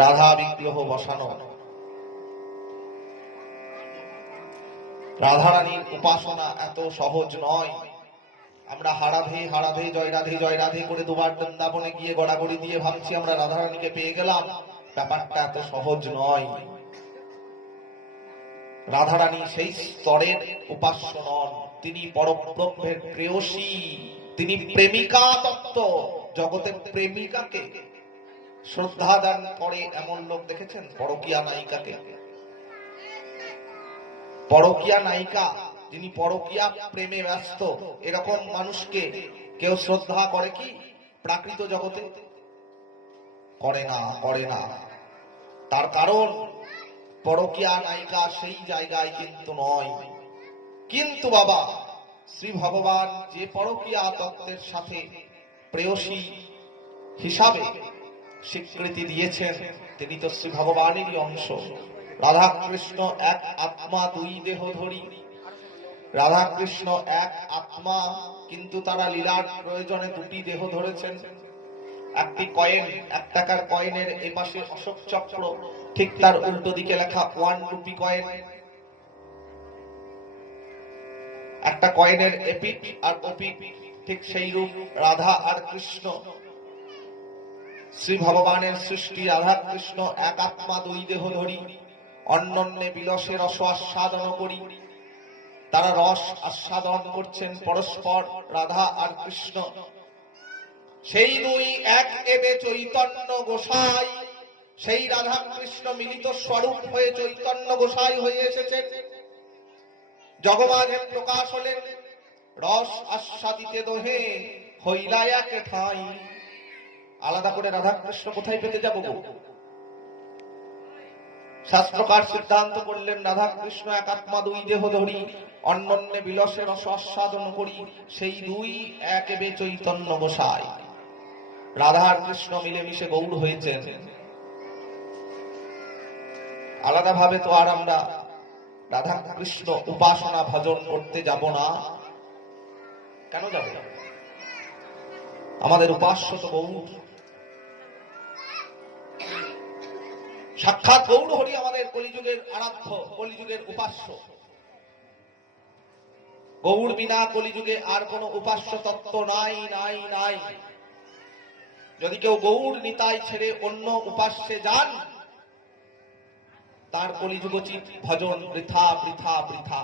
রাধা বিগ্রহ বসানো। রাধারানীর উপাসনা এত সহজ নয়। আমরা হারাধে হারাধে জয় রাধে জয় রাধে করে দুবার বৃন্দাবনে গিয়ে গড়াগড়ি দিয়ে ভাবছি আমরা রাধারানীকে পেয়ে গেলাম। ব্যাপারটা এত সহজ নয়। রাধারানী সেই স্তরের উপাস্য নন। তিনি পরব্রহ্মের প্রেয়সী, তিনি প্রেমিকা তত্ত্ব। জগতের প্রেমিকাকে শ্রদ্ধা দান করে এমন লোক দেখেছেন? পরকীয়া নায়িকাকে, পরকীয়া নায়িকা যিনি পরকীয়া প্রেমে ব্যস্ত, এরকম মানুষকে কেউ শ্রদ্ধা করে কি প্রাকৃত জগতে? করে না, করে না। তার কারণ পরকীয়া নায়িকা সেই জায়গায় কিন্তু নয়। কিন্তু বাবা শ্রী ভগবান যে পরকীয়া তত্ত্বের সাথে প্রেয়সী হিসাবে স্বীকৃতি দিয়েছেন, তিনি তো শ্রী ভগবানেরই অংশ। রাধা কৃষ্ণ এক আত্মা, দুই দেহ ধরি। রাধা কৃষ্ণ এক আত্মা, কিন্তু তারা লীলার প্রয়োজনে দুটি দেহ ধরেছেন। একটি কয়েন, 1 টাকার কয়েনের এপাশে অশোক চক্র, ঠিক তার উল্টো দিকে লেখা 1 রুপি কয়েন। একটা কয়েনের এপিঠ আর ওপিঠ ঠিক সেই রূপ রাধা আর কৃষ্ণ। শ্রী ভগবানের সৃষ্টি রাধা কৃষ্ণ এক আত্মা, দুই দেহ ধরি। অন্যন্যে বিলসে রস আস্বাদন করি। তারা রস আস্বাদন করছেন পরস্পর, রাধা আর কৃষ্ণ। সেই দুই এক এবে চৈতন্য গোসাই। সেই রাধা কৃষ্ণ মিলিত স্বরূপ হয়ে চৈতন্য গোসাই হয়ে এসেছেন। জগমাঝে প্রকাশ হলেন, রস আস্বাদিতে দোহে হইলা এক ঠাঁই। আলাদা করে রাধা কৃষ্ণ কোথায় পেতে যাব গো? শাস্ত্রকার সিদ্ধান্ত করলেন রাধা কৃষ্ণ এক আত্মা, দুই দেহ ধরি। অন্যন্যে বিলসে রস আস্বাদন করি। সেই দুই এক এবে চৈতন্য গোসাই। রাধা আর কৃষ্ণ মিলেমিশে গৌর হয়েছেন। আলাদা ভাবে তো আর আমরা রাধা কৃষ্ণ উপাসনা ভজন করতে যাব না। কেন যাব? আমাদের উপাস্য তো গৌর। সাক্ষাৎ গৌর হরি আমাদের কলিযুগের আরাধ্য, কলিযুগের উপাস্য। গৌর বিনা কলিযুগে আর কোন উপাস্য তত্ত্ব নাই, নাই, নাই। যদি কেউ গৌর নিতাই ছেড়ে অন্য উপাস্যে যান, তার কলিযুগোচিত ভজন বৃথা, বৃথা, বৃথা।